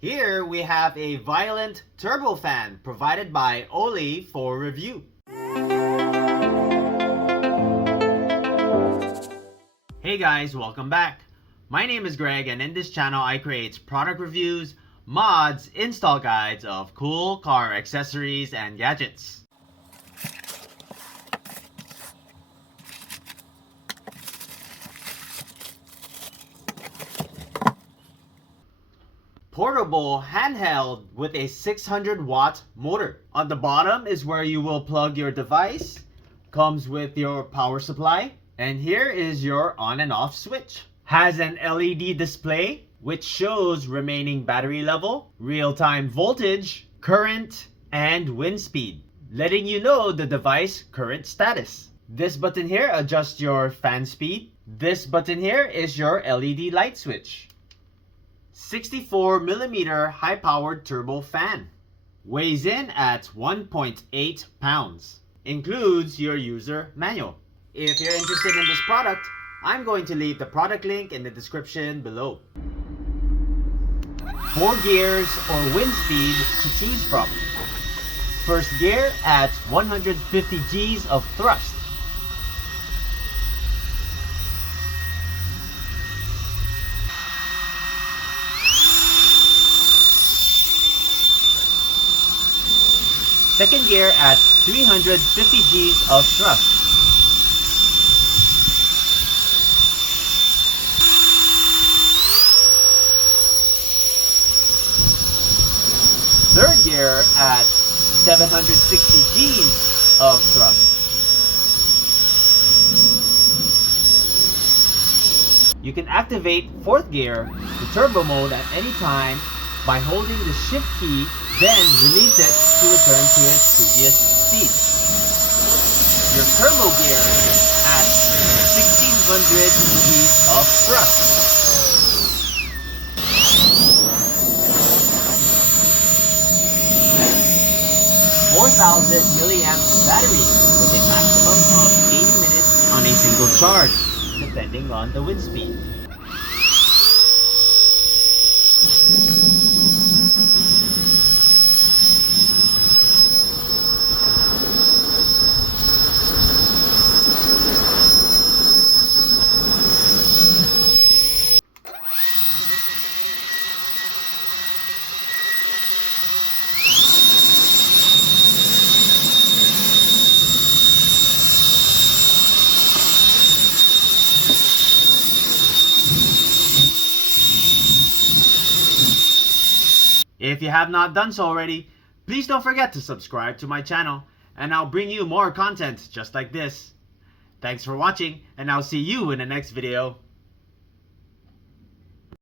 Here we have a violent turbofan provided by OLEY for review. Hey guys, welcome back. My name is Greg, and in this channel I create product reviews, mods, install guides of cool car accessories and gadgets. Portable handheld with a 600 watt motor. On the bottom is where you will plug your device. Comes with your power supply. And here is your on and off switch. Has an LED display which shows remaining battery level, real-time voltage, current, and wind speed, letting you know the device current status. This button here adjusts your fan speed. This button here is your LED light switch. 64mm high-powered turbo fan. Weighs in at 1.8 pounds. Includes your user manual. If you're interested in this product, I'm going to leave the product link in the description below. 4 gears or wind speed to choose from. First gear at 150 Gs of thrust. Second gear at 350 Gs of thrust. Third gear at 760 Gs of thrust. You can activate fourth gear, the turbo mode, at any time by holding the shift key, then release it to return to its previous speed. Your turbo gear is at 1600 Gs of thrust. $4,000 mAh battery with a maximum of 80 minutes on a single charge, depending on the wind speed. If you have not done so already, please don't forget to subscribe to my channel, and I'll bring you more content just like this. Thanks for watching, and I'll see you in the next video.